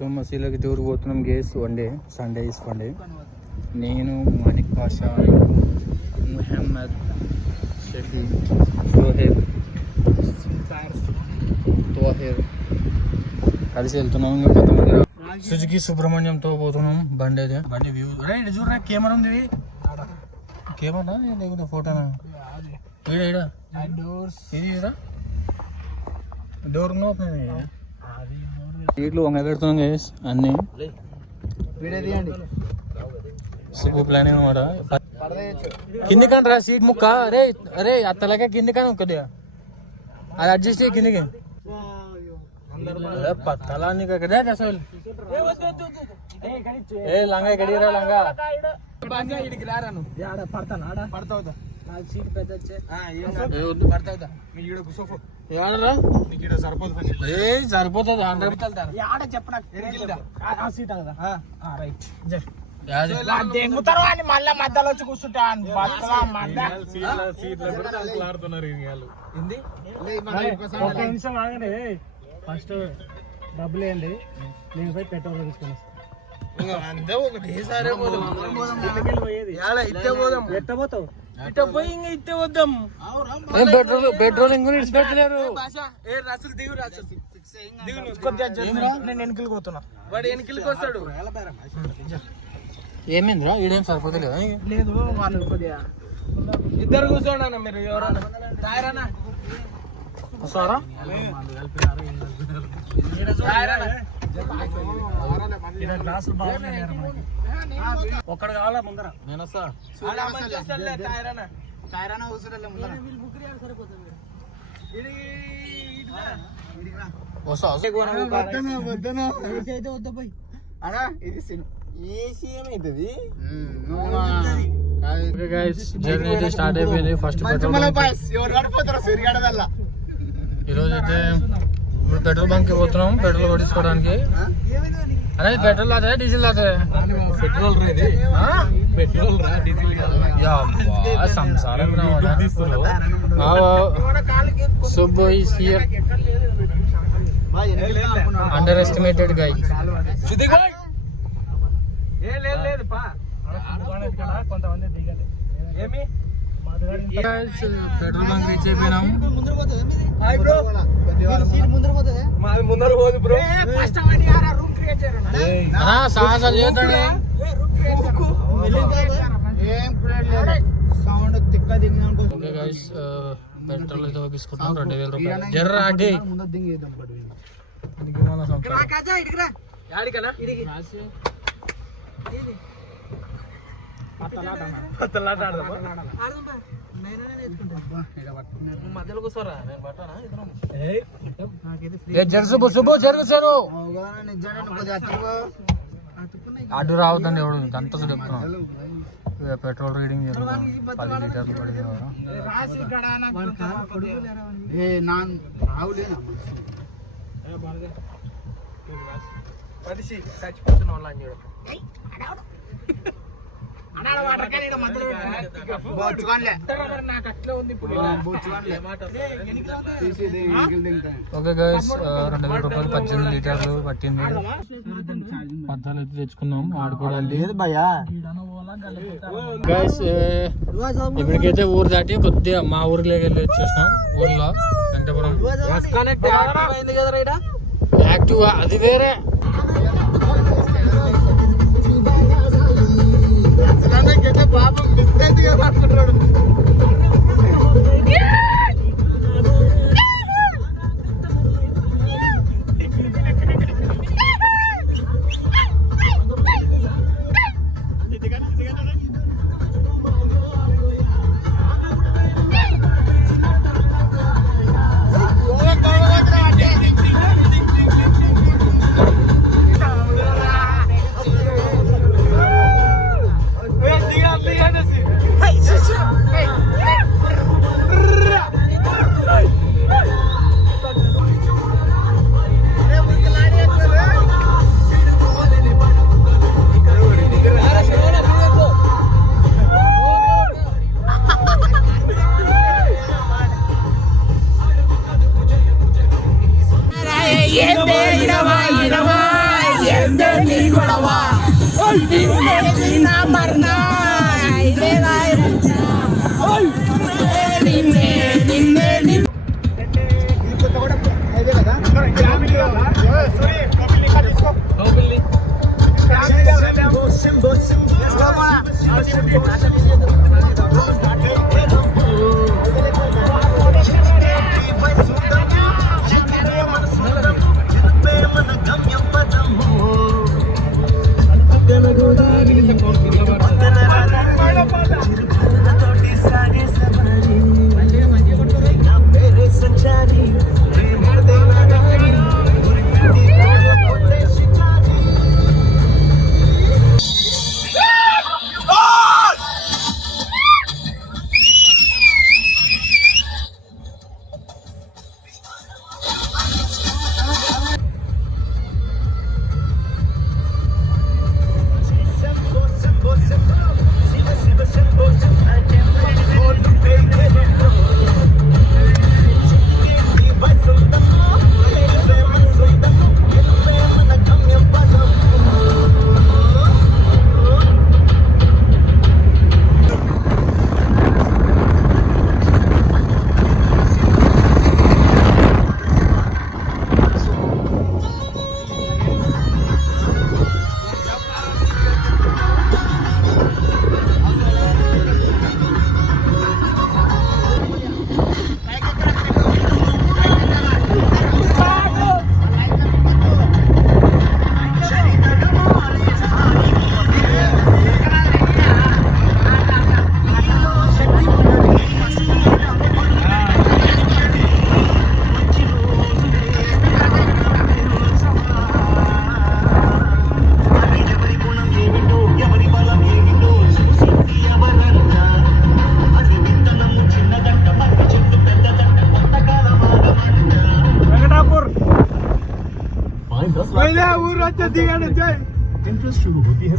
So మసీదులోకి tour పోతున్నాం guys. One day, Sunday is one day. నేను, మానిక్ పాషా, ముహమ్మద్, షఫీ, షోహెబ్, తోహిర్ కలిసి వెళ్తున్నాం. ఇంకా కొంతమంది సుజుకి సుబ్రహ్మణ్యంతో పోతున్నాం. బండి అయితే బండి వ్యూ ఇటు చూడరా. కెమెరా ఉంది, కెమెరా లేకపోతే ఫోటోనా? ఇది డోర్ సీట్లు వంగ పెడుతున్నాం గేస్ అన్ని. సూపర్ ప్లానింగ్ అనమాట. కిందికంటరా సీట్ ముక్క. అరే అరే అత్తలాగే కిందికని కొద్దిగా అది అడ్జస్ట్ అయ్యి కిందికి. పత్తలా నీకు కదా అసలు ఏ లంగా గడిరా లంగా సరిపోతుంది. మళ్ళా మధ్యలో వచ్చి కూర్చుంటాను. ఒక నిమిషం ఆగండి. ఫస్ట్ డబ్బులు వేయండి, నేను పోయి పెట్రోల్ తీసుకొని వస్తాను. పెట్రోల్ ఇంకో ఇడిచిపెట్టలేరు. నేను వెనుకలికి పోతున్నా, వాడు వెనుకలికి వస్తాడు. ఏమైందిరా ఈడేం సరిపోతలేదు. లేదు వాళ్ళు కొద్దిగా ఇద్దరు కూర్చోండి అన్న. మీరు ఎవరన్నా రాయరన్నా సారా ఒక్కడు కావాలా ముందర? నేను వస్తా. జర్నీ అయితే స్టార్ట్ అయిపోయింది. ఫస్ట్ ఈరోజు అయితే ఇప్పుడు పెట్రోల్ బంక్ కి పోతున్నాం పెట్రోల్ కొట్టించుకోవడానికి. అదే పెట్రోల్ అదే డీజిల్ అదే పెట్రోల్ పెట్రోల్ సంసారం. Subbu is here, underestimated guy. కొంతమంది దిగదు. ఏమి పెట్రోల్ బంక్ రీచ్ అయిపోయినాం. సాహసాలు చేద్దండి. పెట్రోల్ అయితే తీసుకుంటాం 2000 రూపాయలు. జర్రా అంటే మధ్యలో కూర్చోరా. అడ్డు రావద్దండి ఎవడు అంత చెప్తున్నాం. పెట్రోల్ రీడింగ్ 10 లీటర్లు పడింది. ఓకే గైస్ 2000 రూపాయలు 18 లీటర్లు పట్టింది. పద్దాలు అయితే తెచ్చుకున్నాం ఆడుకోవడానికి. లేదు భయ్యా గైస్ ఇప్పటికైతే ఊరు దాటి కొద్దిగా మా ఊరిలోకి వెళ్ళి వచ్చేసినాం. ఊర్లో వెంకటపురం యాక్టివ్ అది వేరే. పాపం మిస్ అయితే అనుకుంటున్నాడు. Hey! ऊर దిగాడు